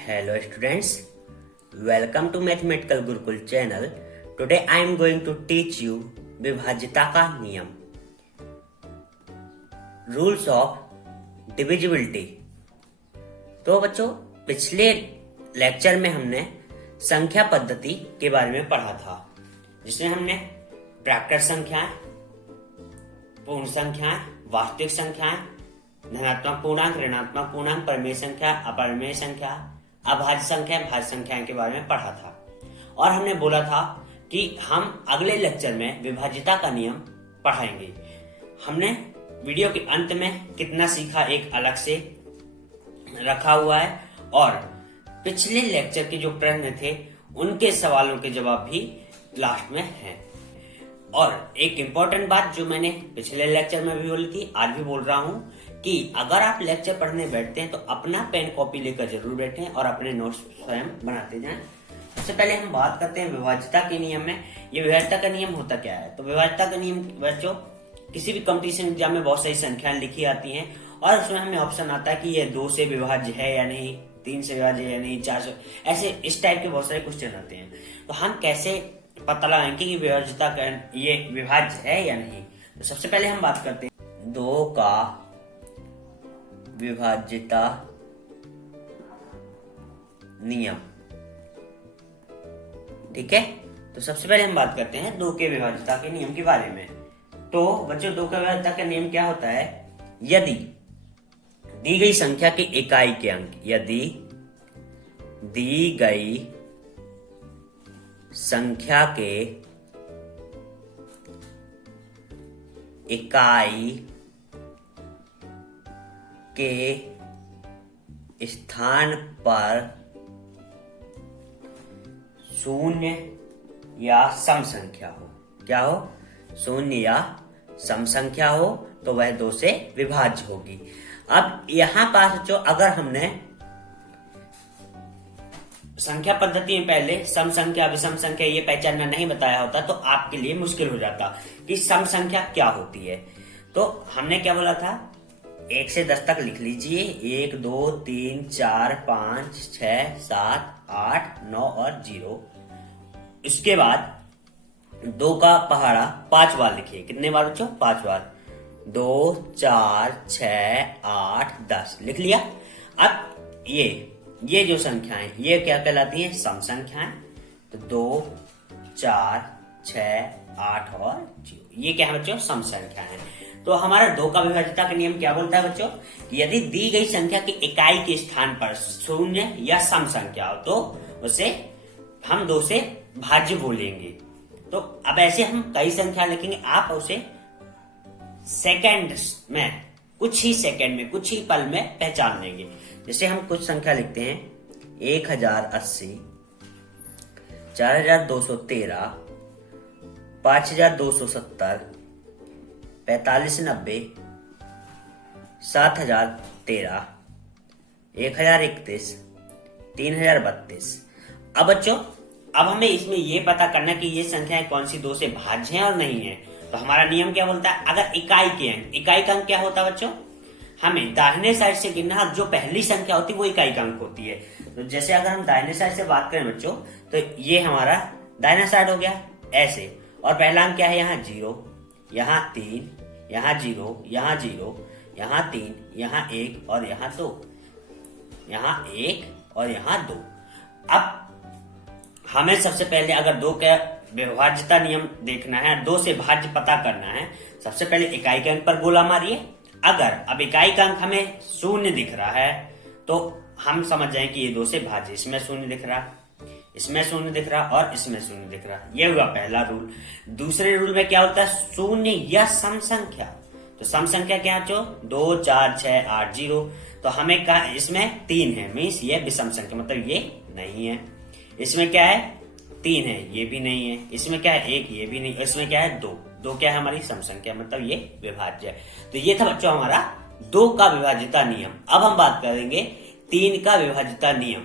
Hello students, welcome to Mathematical Gurukul channel. Today I am going to teach you विभाज्यता का नियम, rules of divisibility. तो बच्चों, पिछले lecture में हमने संख्या पद्धति के बारे में पढ़ा था, जिसमें हमने ब्रैकेट संख्याएं, पूर्ण संख्याएं, वास्तविक संख्याएं, धनात्मक पूर्णांक, ऋणात्मक पूर्णांक, परिमेय संख्या, अपरिमेय संख्या, अभाज्य संख्या, भाज्य संख्याओं के बारे में पढ़ा था। और हमने बोला था कि हम अगले लेक्चर में विभाज्यता का नियम पढ़ाएंगे। हमने वीडियो के अंत में कितना सीखा एक अलग से रखा हुआ है, और पिछले लेक्चर के जो प्रश्न थे उनके सवालों के जवाब भी लास्ट में हैं। और एक इम्पोर्टेंट बात जो मैंने पिछले लेक्चर में भी बोली थी, आज भी बोल रहा हूं कि अगर आप लेक्चर पढ़ने बैठते हैं तो अपना पेन कॉपी लेकर जरूर बैठें और अपने नोट्स स्वयं बनाते जाएं। सबसे पहले हम बात करते हैं विभाज्यता के नियम में। ये विभाज्यता का नियम होता क्या है? तो विभाज्यता का नियम बच्चों, किसी भी कंपटीशन एग्जाम में बहुत सारी संख्याएं लिखी आती हैं और उसमें हमें ऑप्शन आता है कि ये 2 से विभाज्य है या नहीं, 3 से विभाज्य है या नहीं, 4 से, ऐसे इस टाइप के बहुत सारे क्वेश्चन आते हैं। तो हम कैसे पता लगाएंगे कि विभाज्यता का ये विभाज्य है या नहीं? तो सबसे पहले हम बात करते हैं 2 का विभाज्यता नियम। ठीक है, तो सबसे पहले हम बात करते हैं 2 के विभाज्यता के नियम के बारे में। तो बच्चों, 2 का विभाज्यता का नियम क्या होता है? यदि दी गई संख्या के इकाई के अंक, यदि दी गई संख्या के इकाई के स्थान पर शून्य या सम संख्या हो, क्या हो? शून्य या सम संख्या हो तो वह 2 से विभाज्य होगी। अब यहां पास जो अगर हमने संख्या पद्धति में पहले सम संख्या, विषम संख्या ये पहचानना नहीं बताया होता तो आपके लिए मुश्किल हो जाता कि सम संख्या क्या होती है। तो हमने क्या बोला था? 1 से 10 तक लिख लीजिए। 1, 2, 3, 4, 5, 6, 7, 8, 9 और 0। इसके बाद 2 का पहाड़ा 5 बार लिखिए। कितने बार बच्चों? 5 बार। 2, 4, 6, 8, 10 लिख लिया। अब ये जो संख्याएं ये क्या कहलाती हैं? सम संख्याएं। तो 2, 4, 6, 8 और 0 ये क्या है बच्चों? सम संख्याएं हैं। तो हमारा 2 का विभाज्यता का नियम क्या बोलता है बच्चों? यदि दी गई संख्या की इकाई के स्थान पर शून्य या सम संख्या हो तो उसे हम 2 से भाज्य बोलेंगे। तो अब ऐसे हम कई संख्या लिखेंगे, आप उसे सेकंड में, कुछ ही सेकंड में, कुछ ही पल में पहचान लेंगे। जैसे हम कुछ संख्या लिखते हैं 1080, 4213, 5270, 4590, 7013, 1031, 3032। अब बच्चों, अब हमें इसमें ये पता करना कि ये संख्याएं कौन सी 2 से भाज्य हैं और नहीं है। तो हमारा नियम क्या बोलता है? अगर इकाई के अंक, इकाई का अंक क्या होता है बच्चों? हमें दाहिने साइड से गिनना, जो पहली संख्या होती है वो इकाई का अंक होती है। तो जैसे अगर हम दाहिने साइड से बात करें बच्चों, तो ये हमारा दाहिना साइड हो गया ऐसे, और पहला अंक क्या है? यहाँ 0, यहाँ 3, यहाँ 0, यहाँ 0, यहाँ 3, यहाँ 1 और यहाँ 2, यहाँ 1 और यहाँ 2। अब हमें सबसे पहले अगर 2 का विभाज्यता नियम देखना है, 2 से भाज्य पता करना है, सबसे पहले इकाई के अंक पर गोला मारिए। अगर अब इकाई का अंक हमें 0 दिख रहा है तो हम समझ जाए कि ये 2 से भाज्य। इसमें 0 दिख रहा, इसमें 0 दिख रहा और इसमें 0 दिख रहा। ये हुआ पहला रूल। दूसरे रूल में क्या होता है? शून्य या सम संख्या। तो सम संख्या क्या है? 2, 4, 6, 8, 0। तो हमें कहा इसमें 3 है, मीन्स ये विषम संख्या, मतलब ये नहीं है। इसमें क्या है? 3 है, ये भी नहीं है। इसमें क्या है? 1, ये भी नहीं। इसमें क्या है? 2 क्या है? हमारी सम संख्या, मतलब ये विभाज्य है। तो ये था बच्चों हमारा 2 का विभाज्यता नियम। अब हम बात करेंगे 3 का विभाज्यता नियम।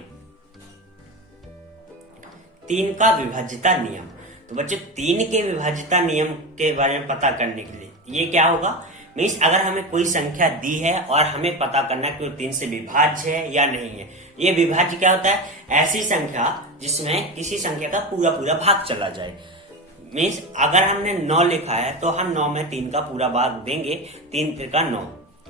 3 का विभाज्यता नियम। तो बच्चों, 3 के विभाज्यता नियम के बारे में पता करने के लिए ये क्या होगा मीन्स अगर हमें कोई संख्या दी है और हमें पता करना है कि वो 3 से विभाज्य है या नहीं है। ये विभाज्य क्या होता है? ऐसी संख्या जिसमें किसी संख्या का पूरा पूरा भाग चला जाए। मीन्स अगर हमने 9 लिखा है तो हम 9 में 3 का पूरा भाग देंगे, 3 त्रिका 9,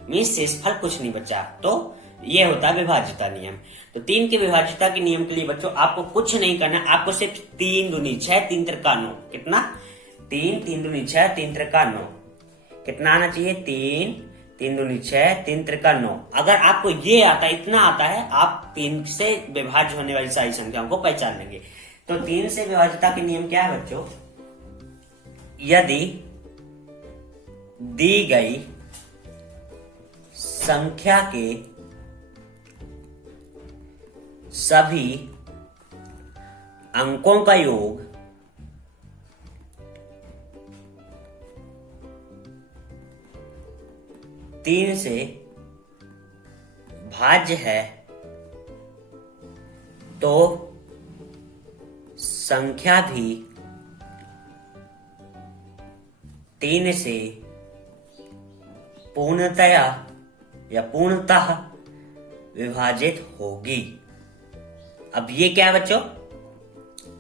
मीन्स शेषफल कुछ नहीं बचा। तो ये होता है विभाज्यता नियम। तो 3 के विभाज्यता के नियम के लिए बच्चों आपको कुछ नहीं करना, आपको सिर्फ 3 दूनी 6, 3 त्रिका 9, कितना? 3, 3 दूनी 6, 3 त्रिका 9, कितना आना चाहिए? 3, 3 दूनी 6, 3 त्रिका 9। अगर आपको ये आता, इतना आता है, आप 3 से विभाज्य होने वाली सारी संख्याओं को पहचान लेंगे। तो 3 से विभाज्यता के नियम क्या है बच्चों? यदि दी गई संख्या के सभी अंकों का योग 3 से भाज्य है तो संख्या भी 3 से पूर्णतया या पूर्णतः विभाजित होगी। अब ये क्या है बच्चों?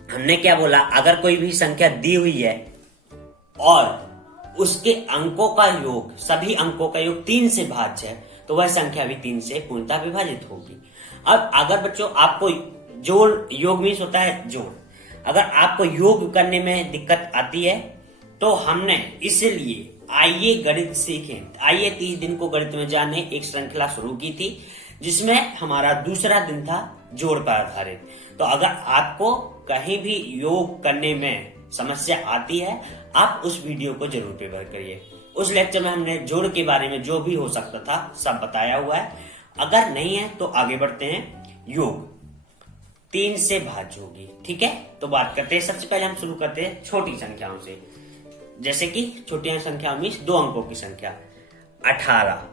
हमने क्या बोला? अगर कोई भी संख्या दी हुई है और उसके अंकों का योग, सभी अंकों का योग 3 से भाज्य है तो वह संख्या भी 3 से पूर्णतः विभाजित होगी। अब अगर बच्चों आपको जोड़, योग मीन्स होता है जोड़, अगर आपको योग करने में दिक्कत आती है तो हमने इसलिए आइए गणित सीखें, आइए 30 दिन को गणित में जाने एक श्रृंखला शुरू की थी जिसमें हमारा दूसरा दिन था जोड़ पर आधारित। तो अगर आपको कहीं भी योग करने में समस्या आती है आप उस वीडियो को जरूर प्रिपेयर करिए। उस लेक्चर में हमने जोड़ के बारे में जो भी हो सकता था सब बताया हुआ है। अगर नहीं है तो आगे बढ़ते हैं। योग 3 से भाज्य होगी, ठीक है। तो बात करते हैं, सबसे पहले हम शुरू करते हैं छोटी संख्याओं से, जैसे कि छोटी संख्या मीन्स 2 अंकों की संख्या 18,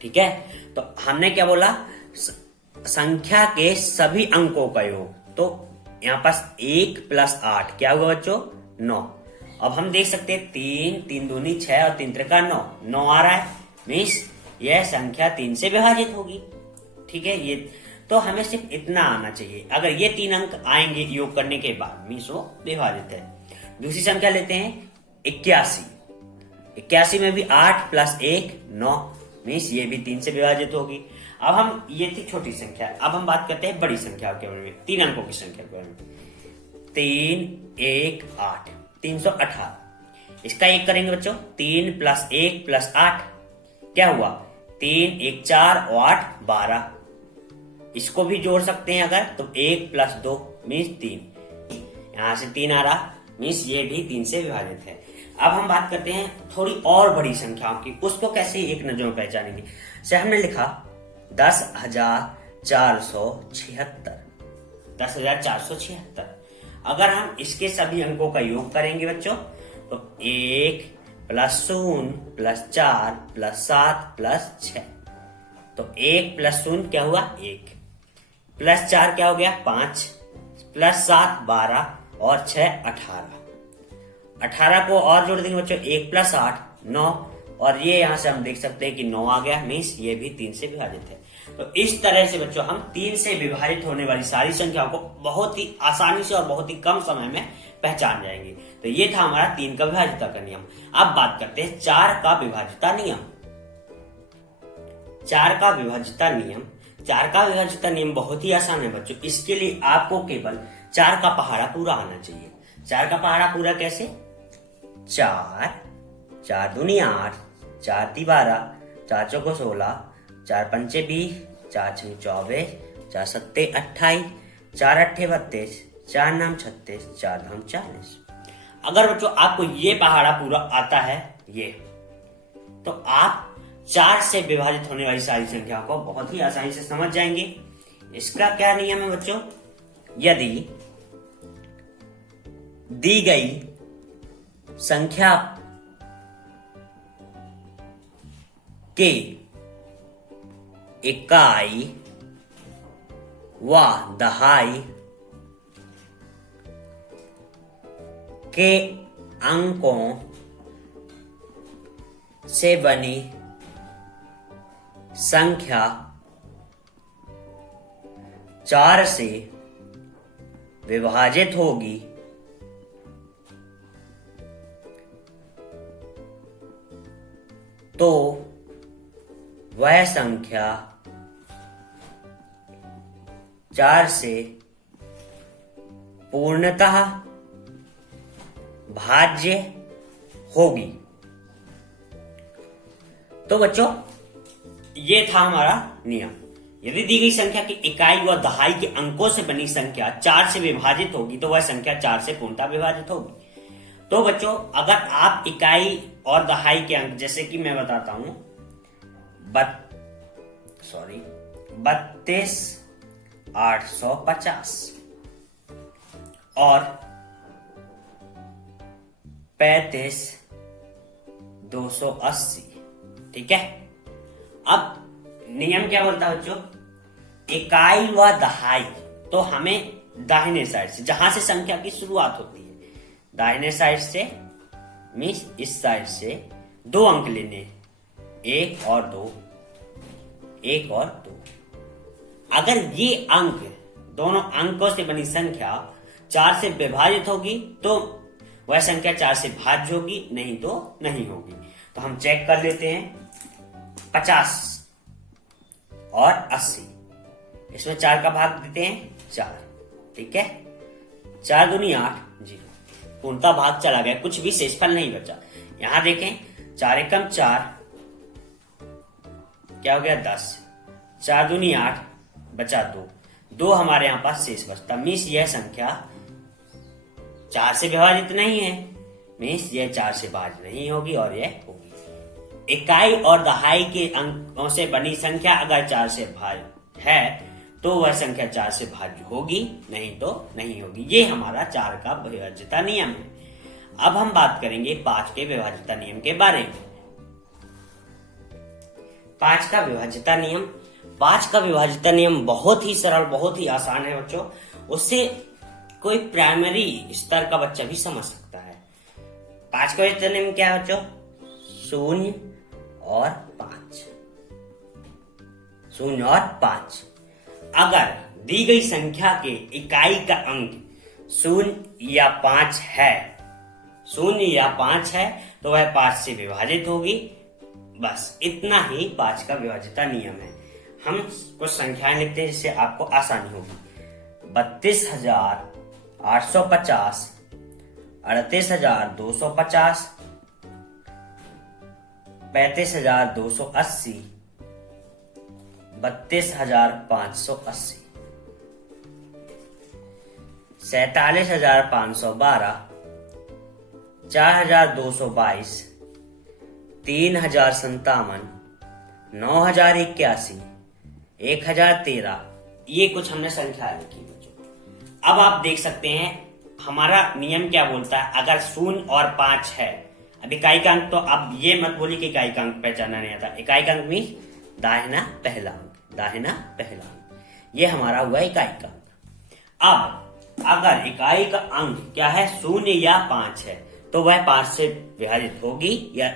ठीक है। तो हमने क्या बोला? संख्या के सभी अंकों का योग। तो यहाँ पास 1 + 8 क्या हुआ बच्चों? 9। अब हम देख सकते हैं 3, 3 दूनी 6 और 3 त्रिका 9, 9 आ रहा है, मीन्स यह संख्या 3 से विभाजित होगी, ठीक है। ये तो हमें सिर्फ इतना आना चाहिए। अगर ये 3 अंक आएंगे योग करने के बाद मीन्स वो विभाजित है। दूसरी संख्या लेते हैं 81। 81 में भी 8 + 1 9, मीन्स ये भी 3 से विभाजित होगी। अब हम, ये थी छोटी संख्या, अब हम बात करते हैं बड़ी संख्या के बारे में, 3 अंकों की संख्या के बारे में। 3, 1, 8, 318। इसका एक करेंगे बच्चों, 3 + 1 + 8 क्या हुआ? 3, 1 4 और 8 12। इसको भी जोड़ सकते हैं अगर, तो 1 + 2 मीन्स 3। यहां से 3 आ रहा, मीन्स ये भी 3 से विभाजित है। अब हम बात करते हैं थोड़ी और बड़ी संख्याओं की, उसको कैसे एक नजर में पहचानेंगे। से हमने लिखा 10,476, 10,476। अगर हम इसके सभी अंकों का योग करेंगे बच्चों तो 1 + 0 + 4 + 7 + 6, तो 1 + 0 क्या हुआ? 1 + 4 क्या हो गया? 5 + 7 12 और 6 18। 18 को और जोड़ देंगे बच्चों, 1 + 8 9, और ये यहां से हम देख सकते हैं कि 9 आ गया, मीन्स ये भी 3 से विभाजित है। तो इस तरह से बच्चों हम 3 से विभाजित होने वाली सारी संख्याओं को बहुत ही आसानी से और बहुत ही कम समय में पहचान जाएंगे। तो ये था हमारा 3 का विभाज्यता का नियम। अब बात करते हैं 4 का विभाज्यता नियम। 4 का विभाज्यता नियम, 4 का विभाज्यता नियम बहुत ही आसान है बच्चों। इसके लिए आपको केवल 4 का पहाड़ा पूरा आना चाहिए। 4 का पहाड़ा पूरा कैसे? 4, 4 दूनी 8, 4 × 12, 4 × 4 16, 4 × 5 20, 4 × 6 24, 4 × 7 28, 4 × 8 32, 4 × 9 36, 4 × 10 40। अगर बच्चों आपको ये पहाड़ा पूरा आता है ये, तो आप 4 से विभाजित होने वाली सारी संख्याओं को बहुत ही आसानी से समझ जाएंगे। इसका क्या नियम है बच्चों? यदि दी गई संख्या के इकाई व दहाई के अंकों से बनी संख्या 4 से विभाजित होगी तो वह संख्या 4 से पूर्णतः भाज्य होगी। तो बच्चों, ये था हमारा नियम। यदि दी गई संख्या की इकाई व दहाई के अंकों से बनी संख्या 4 से विभाजित होगी तो वह संख्या 4 से पूर्णतः विभाजित होगी। तो बच्चों, अगर आप इकाई और दहाई के अंक, जैसे कि मैं बताता हूं 32,850 और 35,280, ठीक है। अब नियम क्या बोलता है बच्चों, इकाई व दहाई, तो हमें दाहिने साइड से, जहां से संख्या की शुरुआत होती है, दाहिने साइड से मीन्स इस साइड से 2 अंक लेने, 1 और 2, 1 और 2। अगर ये अंक, दोनों अंकों से बनी संख्या 4 से विभाजित होगी तो वह संख्या 4 से भाज्य होगी, नहीं तो नहीं होगी। तो हम चेक कर लेते हैं 50 और 80, इसमें 4 का भाग देते हैं 4, ठीक है। 4 दूनी 8, 0, पूर्णतः भाग चला गया, कुछ भी शेषफल नहीं बचा। यहां देखें 4 एकम 4, क्या हो गया 10, 4 दूनी 8, बचा 2, 2 हमारे यहां पास शेष बचता। मीन्स यह संख्या 4 से विभाजित नहीं है, मीन्स यह 4 से भाज्य नहीं होगी और यह होगी। इकाई और दहाई के अंकों से बनी संख्या अगर 4 से भाज्य है तो वह संख्या 4 से भाज्य होगी, नहीं तो नहीं होगी। ये हमारा 4 का विभाज्यता नियम है। अब हम बात करेंगे 5 के विभाज्यता नियम के बारे में। 5 का विभाज्यता नियम, 5 का विभाज्यता नियम बहुत ही सरल, बहुत ही आसान है बच्चों। उससे कोई प्राइमरी स्तर का बच्चा भी समझ सकता है। 5 का विभाज्यता नियम क्या है बच्चों, 0 और 5, 0 और 5। अगर दी गई संख्या के इकाई का अंक 0 या 5 है, 0 या 5 है तो वह 5 से विभाजित होगी। बस इतना ही 5 का विभाज्यता नियम है। हम कुछ संख्याएं लिखते हैं जिससे आपको आसानी होगी। 32,850, 38,250, 35,280, 32,580, 47,512, 4,222, 3,057, 9,081, 1,013। ये कुछ हमने संख्या लिखी बच्चों। अब आप देख सकते हैं हमारा नियम क्या बोलता है। अगर 0 और 5 है, अब इकाई का अंक, तो अब ये मत बोलिए कि इकाई का अंक पहचाना नहीं आता। इकाई का अंक मीन दाहिना पहला अंक, दाहिना पहला अंक, ये हमारा हुआ इकाई का अंक। अब अगर इकाई का अंक क्या है 0 या 5 है तो वह 5 से विभाजित होगी, या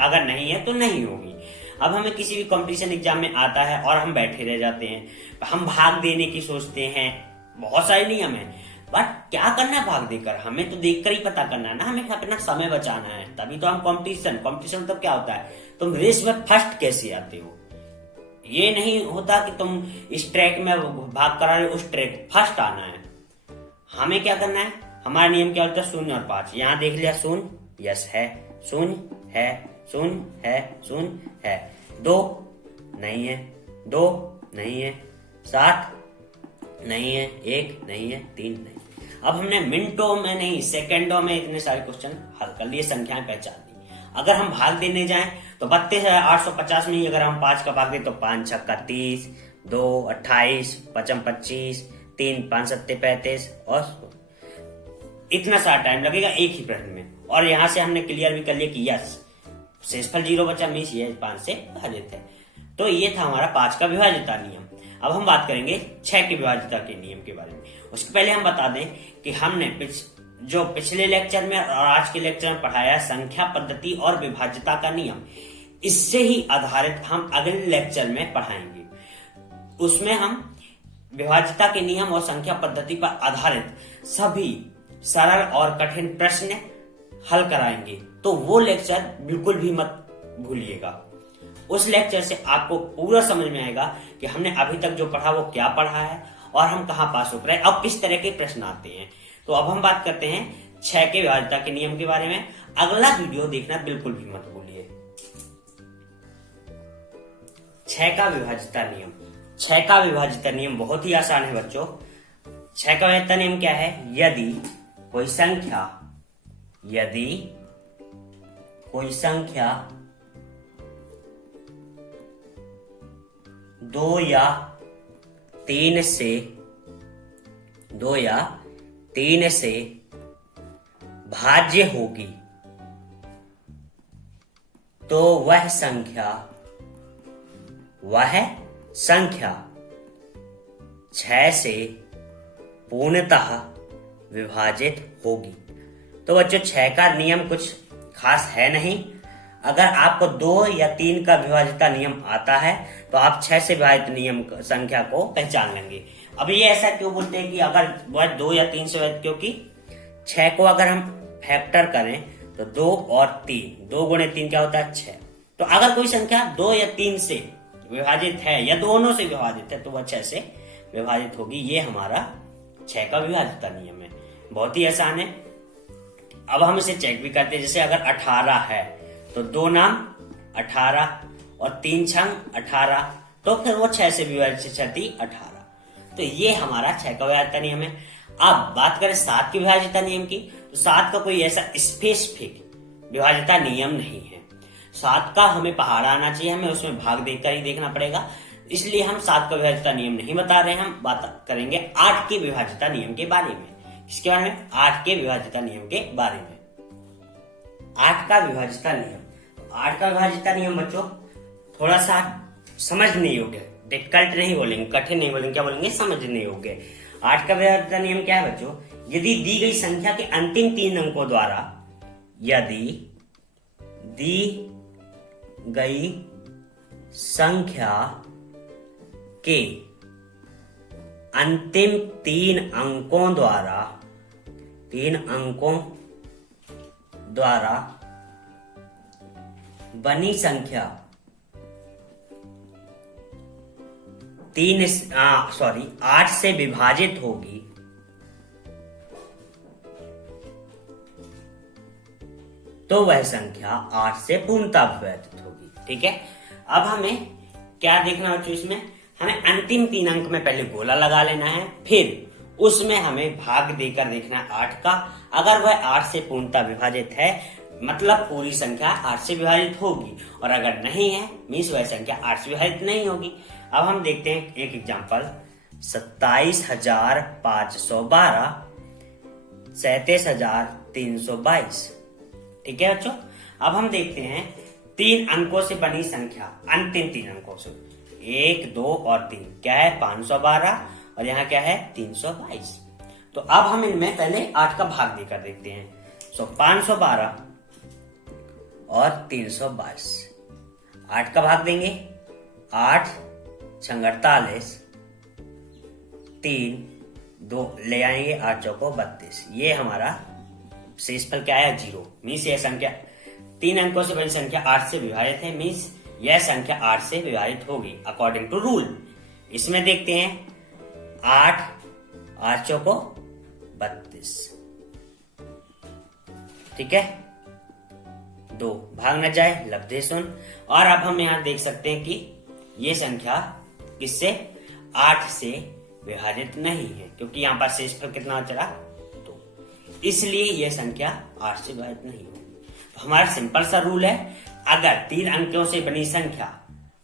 अगर नहीं है तो नहीं होगी। अब हमें किसी भी कंपटीशन एग्जाम में आता है और हम बैठे रह जाते हैं, हम भाग देने की सोचते हैं, बहुत सारे नियम है, बट क्या करना है भाग देकर, हमें तो देखकर ही पता करना है ना, हमें अपना समय बचाना है, तभी तो हम कंपटीशन मतलब क्या होता है, तुम रेस में फर्स्ट कैसे आते हो। ये नहीं होता कि तुम इस ट्रैक में भाग करा रहे हो, उस ट्रैक फर्स्ट आना है। हमें क्या करना है, हमारा नियम क्या होता है 0 और 5। यहाँ देख लिया 0, यस है, 0 है, 0 है, 0 है, 2 नहीं है, 2 नहीं है, 7 नहीं है, 1 नहीं है, 3 नहीं। अब हमने मिनटों में नहीं सेकंडों में इतने सारे क्वेश्चन हल कर लिए, संख्याएं पहचान ली। अगर हम भाग देने जाएं तो 32,850 में ही अगर हम 5 का भाग दें तो 5 छक्का 30, 2 28, 5 25, 3 5 7 35 और इतना सारा टाइम लगेगा एक ही प्रश्न में। और यहां से हमने क्लियर भी कर लिया कि यस शेषफल 0 बचा, मीन्स ये 5 से विभाजित है। तो ये था हमारा 5 का विभाज्यता नियम। अब हम बात करेंगे 6 के विभाज्यता के नियम के बारे में। उसके पहले हम बता दें कि हमने जो पिछले लेक्चर में और आज के लेक्चर में पढ़ाया संख्या पद्धति और विभाज्यता का नियम, इससे ही आधारित हम अगले लेक्चर में पढ़ाएंगे। उसमें हम विभाज्यता के नियम और संख्या पद्धति पर आधारित सभी सरल और कठिन प्रश्न हल कराएंगे। तो वो लेक्चर बिल्कुल भी मत भूलिएगा। उस लेक्चर से आपको पूरा समझ में आएगा कि हमने अभी तक जो पढ़ा वो क्या पढ़ा है और हम कहाँ पास हो रहे हैं, अब किस तरह के प्रश्न आते हैं। तो अब हम बात करते हैं 6 के विभाज्यता के नियम के बारे में। अगला वीडियो देखना बिल्कुल भी मत भूलिए। 6 का विभाज्यता नियम। 6 का विभाज्यता नियम बहुत ही आसान है बच्चों। 6 का विभाज्यता नियम क्या है? यदि कोई संख्या 2 या 3 से भाज्य होगी तो वह संख्या 6 से पूर्णतः विभाजित होगी। तो बच्चों 6 का नियम कुछ खास है नहीं। अगर आपको 2 या 3 का विभाज्यता नियम आता है तो आप 6 से विभाजित नियम संख्या को पहचान लेंगे। अब ये ऐसा क्यों बोलते हैं कि अगर वह 2 या 3 से विभाजित, क्योंकि 6 को अगर हम फैक्टर करें तो 2 और 3, 2 गुणे 3 क्या होता है? 6। तो अगर कोई संख्या 2 या 3 से विभाजित है या दोनों से विभाजित है तो वह 6 से विभाजित होगी। ये हमारा 6 का विभाज्यता नियम है। बहुत ही आसान है। अब हम इसे चेक भी करते हैं। जैसे अगर 18 है तो 2 नाम 18 और 3 छंग 18, तो फिर वो 6 से विभाजित 18। तो ये हमारा 6 का विभाज्यता नियम है। अब बात करें 7 की विभाज्यता नियम की, तो 7 का कोई ऐसा स्पेसिफिक विभाज्यता नियम नहीं है। 7 का हमें पहाड़ा आना चाहिए, हमें उसमें भाग देखकर ही देखना पड़ेगा। इसलिए हम 7 का विभाज्यता नियम नहीं बता रहे हैं। हम बात करेंगे 8 के विभाज्यता नियम के बारे में। किसके बारे में? 8 के विभाज्यता नियम के बारे में। 8 का विभाज्यता नियम। 8 का विभाज्यता नियम बच्चों थोड़ा सा समझने योग्य, डिफिकल्ट नहीं बोलेंगे, कठिन नहीं बोलेंगे, क्या बोलेंगे? समझने योग्य। 8 का विभाज्यता नियम क्या है बच्चों? यदि दी गई संख्या के अंतिम 3 अंकों द्वारा, यदि दी गई संख्या के अंतिम 3 अंकों द्वारा बनी संख्या 8 से विभाजित होगी तो वह संख्या 8 से पूर्णतः विभाजित होगी। ठीक है। अब हमें क्या देखना बच्चों? इसमें हमें अंतिम 3 अंक में पहले गोला लगा लेना है, फिर उसमें हमें भाग देकर देखना है 8 का। अगर वह 8 से पूर्णतः विभाजित है मतलब पूरी संख्या 8 से विभाजित होगी, और अगर नहीं है मीन्स वह संख्या 8 से विभाजित नहीं होगी। अब हम देखते हैं एक एग्जांपल। 27,512 37,322। ठीक है बच्चों। अब हम देखते हैं 3 अंकों से बनी संख्या, अंतिम 3 अंकों से 1, 2 और 3 क्या है? 512 और यहाँ क्या है? 322। तो अब हम इनमें पहले 8 का भाग देकर देखते हैं। 512 और 322, 8 का भाग देंगे। 8 छंग 48, 3 2 ले आएंगे, 8 चौको 32। ये हमारा शेषफल क्या है? 0। मीन्स यह संख्या 3 अंकों से बनी संख्या 8 से विभाजित है, मीन्स यह संख्या 8 से विभाजित होगी अकॉर्डिंग टू रूल। इसमें देखते हैं 8 चौको 32। ठीक है। 2 भाग न जाए, लब्धे सुन। और अब हम यहां देख सकते हैं कि ये संख्या इससे 8 से विभाजित नहीं है, क्योंकि यहां पर शेषफल कितना चला? 2। इसलिए यह संख्या 8 से विभाजित नहीं होगी। तो हमारा सिंपल सा रूल है, अगर 3 अंकों से बनी संख्या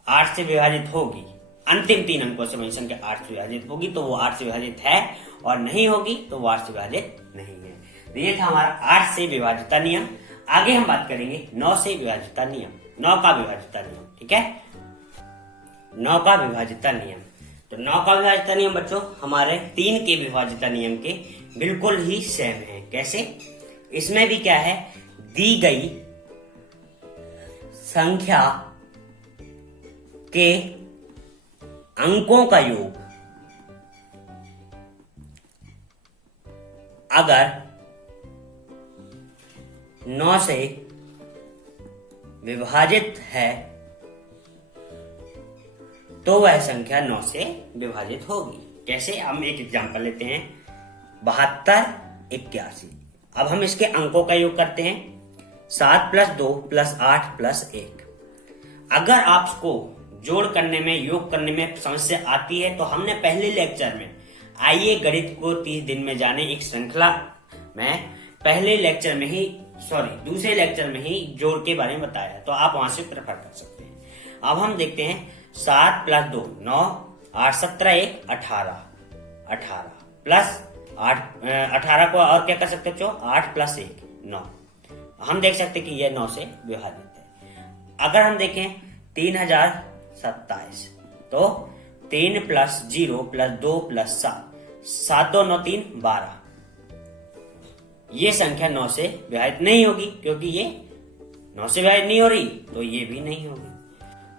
8 से विभाजित होगी, अंतिम 3 अंकों से बनी संख्या 8 से विभाजित होगी तो वो 8 से विभाजित है, और नहीं होगी तो वो 8 से विभाजित नहीं है। तो ये था हमारा 8 से विभाज्यता नियम। आगे हम बात करेंगे 9 से विभाज्यता नियम, 9 का विभाज्यता नियम। ठीक है। 9 का विभाज्यता नियम। तो 9 का विभाज्यता नियम बच्चों हमारे 3 के विभाज्यता नियम के बिल्कुल ही सेम है। कैसे? इसमें भी क्या है, दी गई संख्या के अंकों का योग अगर 9 से विभाजित है तो वह संख्या 9 से विभाजित होगी। कैसे? हम एक एग्जांपल लेते हैं, 72, 81। अब हम इसके अंकों का योग करते हैं, 7 + 2 + 8 + 1। अगर आपको जोड़ करने में, योग करने में समस्या आती है तो हमने पहले लेक्चर में, आइए गणित को 30 दिन में जाने एक श्रृंखला में दूसरे लेक्चर में ही जोड़ के बारे में बताया, तो आप वहां से प्रेफर कर सकते हैं। अब हम देखते हैं, 7 + 2 9, 8 17 1 18 18 प्लस 8 18 को और क्या कर सकते हो, 8 + 1 9। हम देख सकते हैं कि यह 9 से विभाजित है। अगर हम देखें 3027, तो 3 + 0 + 2 + 7, 7 2 9 3 12। ये संख्या 9 से विभाजित नहीं होगी, क्योंकि ये 9 से विभाजित नहीं हो रही, तो ये भी नहीं होगी।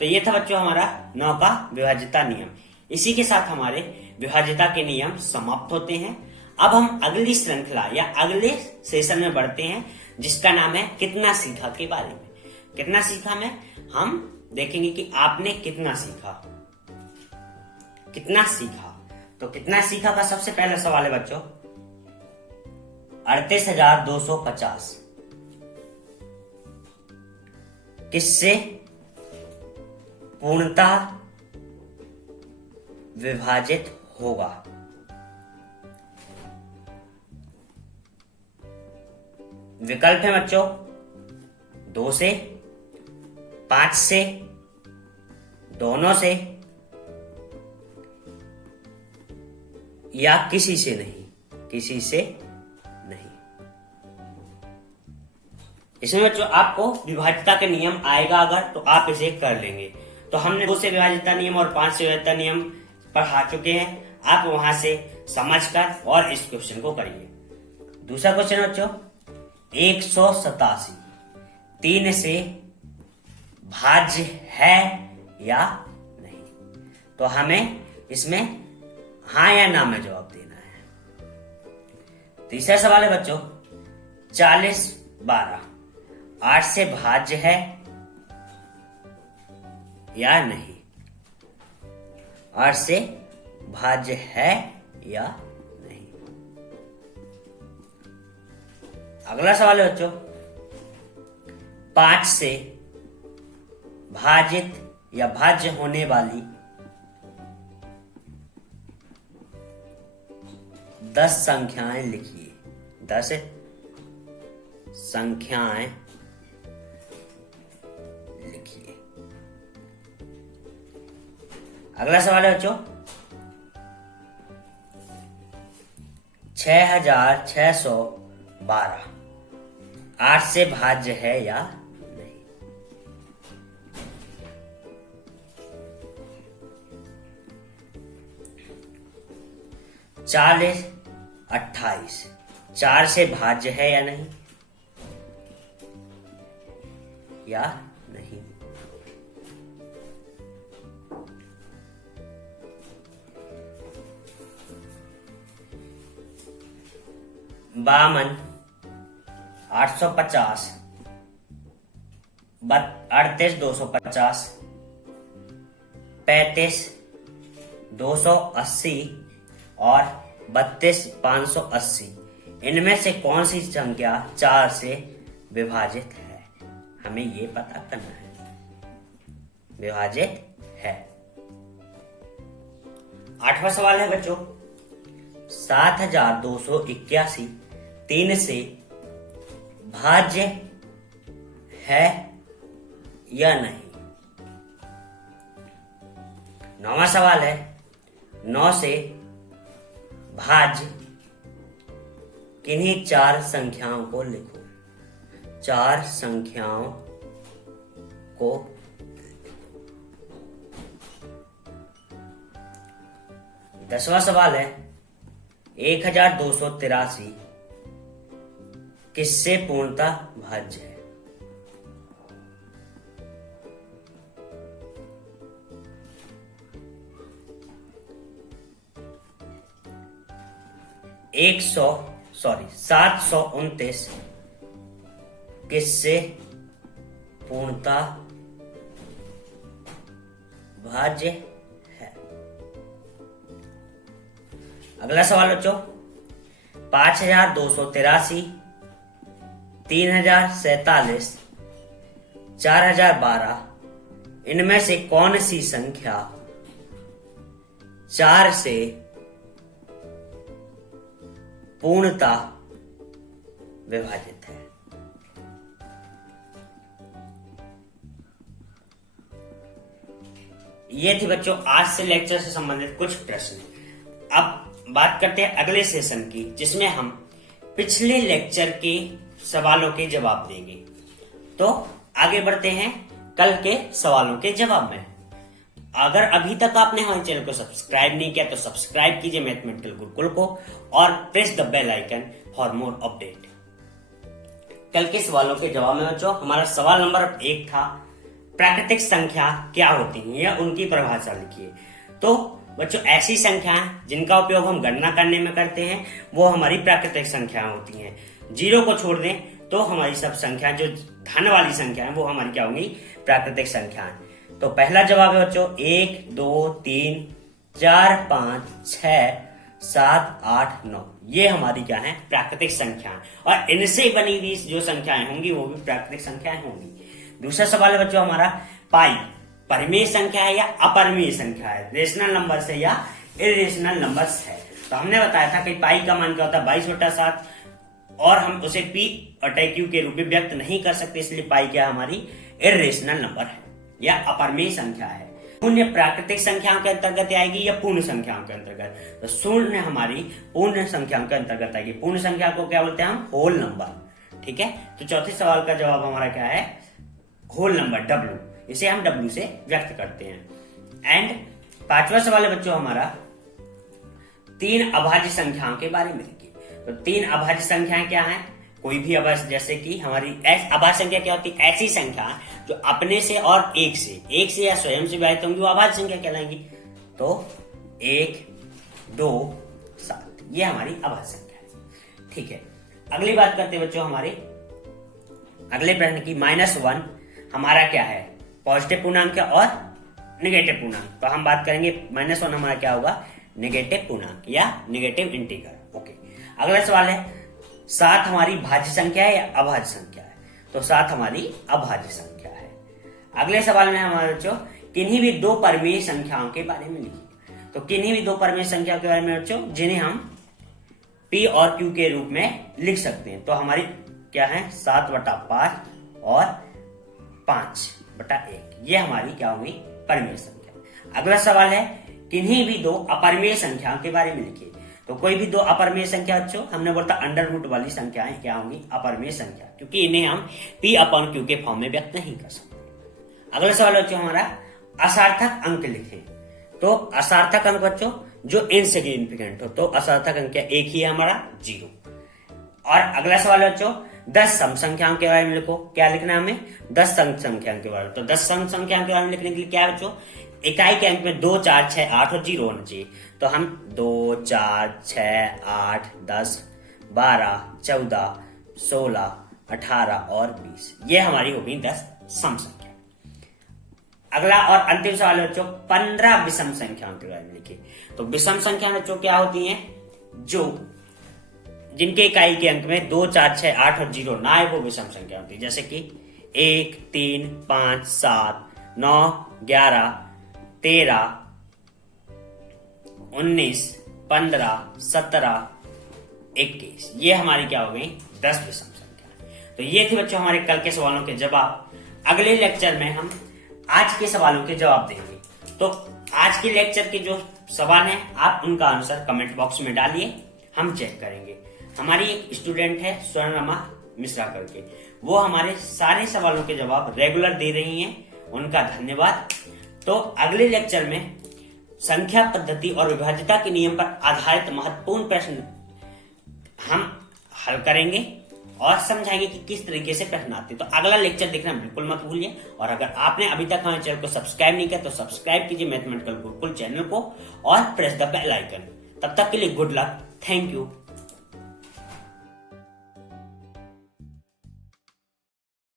तो ये था बच्चों हमारा 9 का विभाज्यता नियम। इसी के साथ हमारे विभाज्यता के नियम समाप्त होते हैं। अब हम अगली श्रृंखला या अगले सेशन में बढ़ते हैं, जिसका नाम है कितना सीखा के बारे में। कितना सीखा में हम देखेंगे कि आपने कितना सीखा। कितना सीखा, तो कितना सीखा का सबसे पहला सवाल है बच्चों, 38,250 किससे पूर्णतः विभाजित होगा? विकल्प है बच्चों, 2 से, 5 से, दोनों से, या किसी से नहीं। किसी से नहीं। इसमें बच्चों आपको विभाज्यता के नियम आएगा अगर, तो आप इसे कर लेंगे। तो हमने 2 से विभाज्यता नियम और 5 से विभाज्यता नियम पढ़ा चुके हैं। आप वहां से समझकर और इस क्वेश्चन को करिए। दूसरा क्वेश्चन है बच्चों, 187 3 से भाज्य है या नहीं? तो हमें इसमें हाँ या ना में जवाब देना है। तीसरा सवाल है बच्चों, 40 12 8 से भाज्य है या नहीं? 8 से भाज्य है या नहीं? अगला सवाल है बच्चों, 5 से भाजित या भाज्य होने वाली 10 संख्याएं लिखिए। 10 संख्याएं लिखिए। अगला सवाल है बच्चों, 6612 8 से भाज्य है या नहीं? 40 28 4 से भाज्य है या नहीं? या नहीं? बामन 850 38 250 35 280 और 32 580, इनमें से कौन सी संख्या 4 से विभाजित है? हमें ये पता करना है। विभाजित है। 8वां सवाल है बच्चों, 7281 3 से भाज्य है या नहीं? 9वां सवाल है, 9 से भाज्य किन्हीं 4 संख्याओं को लिखो। 4 संख्याओं को 10वां सवाल है, 1283 किससे पूर्णतः भाज्य है? एक सौ 729 किससे पूर्णतः भाज्य है? अगला सवाल बच्चों, 5283, 3047, 4012, इनमें से कौन सी संख्या 4 से पूर्णतः विभाजित है? ये थी बच्चों आज से लेक्चर से संबंधित कुछ प्रश्न। अब बात करते हैं अगले सेशन की, जिसमें हम पिछले लेक्चर के सवालों के जवाब देंगे। तो आगे बढ़ते हैं कल के सवालों के जवाब में। अगर अभी तक आपने हमारे चैनल को सब्सक्राइब नहीं किया तो सब्सक्राइब कीजिए मैथमेटिकल गुरुकुल को और press the bell icon for more update. कल के सवालों के जवाब में बच्चों हमारा सवाल नंबर 1 था, प्राकृतिक संख्या क्या होती है या उनकी परिभाषा लिखिए। तो बच्चों ऐसी संख्याएं जिनका उपयोग हम गणना करने में करते हैं वो हमारी प्राकृतिक संख्याएं होती हैं। 0 को छोड़ दें तो हमारी सब संख्याएं जो धन वाली संख्या है वो हमारी क्या होंगी? प्राकृतिक संख्याएं। तो पहला जवाब है बच्चों 1, 2, 3, 4, 5, 6, 7, 8, 9, ये हमारी क्या है? प्राकृतिक संख्याएं। और इनसे बनी हुई जो संख्याएं होंगी वो भी प्राकृतिक संख्याएं होंगी। दूसरा सवाल है बच्चों हमारा, पाई परिमेय संख्या है या अपरिमेय संख्या है? रेशनल नंबर से या इरेशनल नंबर है? तो हमने बताया था कि पाई का मान क्या होता है? 22/7, और हम उसे पी और क्यू के रूप में व्यक्त नहीं कर सकते, इसलिए पाई क्या हमारी इरेशनल नंबर है या अपरिमेय संख्या है। शून्य प्राकृतिक संख्याओं के अंतर्गत आएगी या पूर्ण संख्याओं के अंतर्गत? तो शून्य हमारी पूर्ण संख्याओं के अंतर्गत आएगी। पूर्ण संख्या को क्या बोलते हैं हम? Whole number. ठीक है, तो चौथे सवाल का जवाब हमारा क्या है? होल नंबर, W, इसे हम W से व्यक्त करते हैं। एंड पांचवा सवाल है बच्चों हमारा 3 अभाज्य संख्याओं के बारे में लिखिए। तो 3 अभाज्य संख्याएं क्या हैं? कोई भी अभाज्य, जैसे कि हमारी अभाज्य संख्या क्या होती है? ऐसी संख्या जो अपने से और एक से या स्वयं से विभाजित होंगी वो अभाज्य संख्या कहलाएंगी। तो 1, 2, 7 ये हमारी अभाज्य संख्या है। ठीक है, अगली बात करते हैं बच्चों हमारे अगले प्रश्न की। -1 हमारा क्या है? पॉजिटिव पूर्णांक और नेगेटिव पूर्णांक। तो हम बात करेंगे -1 हमारा क्या होगा? नेगेटिव पूर्णांक या नेगेटिव इंटीग्रल। ओके, अगला सवाल है 7 हमारी भाज्य संख्या है या अभाज्य संख्या है? तो 7 हमारी अभाज्य संख्या है। अगले सवाल में हमारे बच्चों किन्हीं भी 2 परिमेय संख्याओं के बारे में लिखिए। तो किन्हीं भी 2 परिमेय संख्याओं के बारे में बच्चों जिन्हें हम P और Q के रूप में लिख सकते हैं। तो हमारी क्या है? 7/5 और 5/1, ये हमारी क्या होगी? परिमेय संख्या। अगला सवाल है किन्हीं भी 2 अपरिमेय संख्याओं के बारे में लिखिए। तो कोई भी 2 अपरिमेय संख्या बच्चों हमने बोलता अंडर रूट वाली संख्याएं क्या होंगी? अपरिमेय संख्या, क्योंकि इन्हें हम P/Q के फॉर्म में व्यक्त नहीं कर सकते। अगला सवाल बच्चों हमारा असार्थक अंक लिखें। तो असार्थक अंक बच्चों जो इनसिग्निफिकेंट हो, तो असार्थक अंक क्या? एक ही है हमारा, 0। और अगला सवाल बच्चों 10 सम संख्याओं के बारे में लिखो। क्या लिखना है हमें? 10 सम संख्याओं के बारे में। तो 10 सम संख्याओं के बारे में लिखने के लिए क्या है बच्चों? इकाई के अंक में 2, 4, 6, 8 और 0 होना चाहिए। तो हम 2, 4, 6, 8, 10, 12, 14, 16, 18 और 20, ये हमारी होगी 10 सम संख्या। अगला और अंतिम सवाल है बच्चों 15 विषम संख्याओं के बारे में लिखिए। तो विषम संख्या बच्चों क्या होती हैं? जो जिनके इकाई के अंक में 2, 4, 6, 8 और 0 ना है वो विषम संख्या होती है। जैसे कि 1, 3, 5, 7, 9, 11, 13, 19, 15, 17, 21, ये हमारी क्या हो गई? 10 विषम संख्या। तो ये थी बच्चों हमारे कल के सवालों के जवाब। अगले लेक्चर में हम आज के सवालों के जवाब देंगे। तो आज के लेक्चर के जो सवाल हैं आप उनका आंसर कमेंट बॉक्स में डालिए, हम चेक करेंगे। हमारी एक स्टूडेंट है स्वर्णरमा मिश्रा करके, वो हमारे सारे सवालों के जवाब रेगुलर दे रही हैं, उनका धन्यवाद। तो अगले लेक्चर में संख्या पद्धति और विभाज्यता के नियम पर आधारित महत्वपूर्ण प्रश्न हम हल करेंगे और समझाएंगे कि किस तरीके से प्रश्न आते हैं। तो अगला लेक्चर देखना बिल्कुल मत भूलिए। और अगर आपने अभी तक हमारे चैनल को सब्सक्राइब नहीं किया तो सब्सक्राइब कीजिए मैथमेटिकल गुरुकुल चैनल को और प्रेस द बेल आइकन। तब तक के लिए गुड लक, थैंक यू।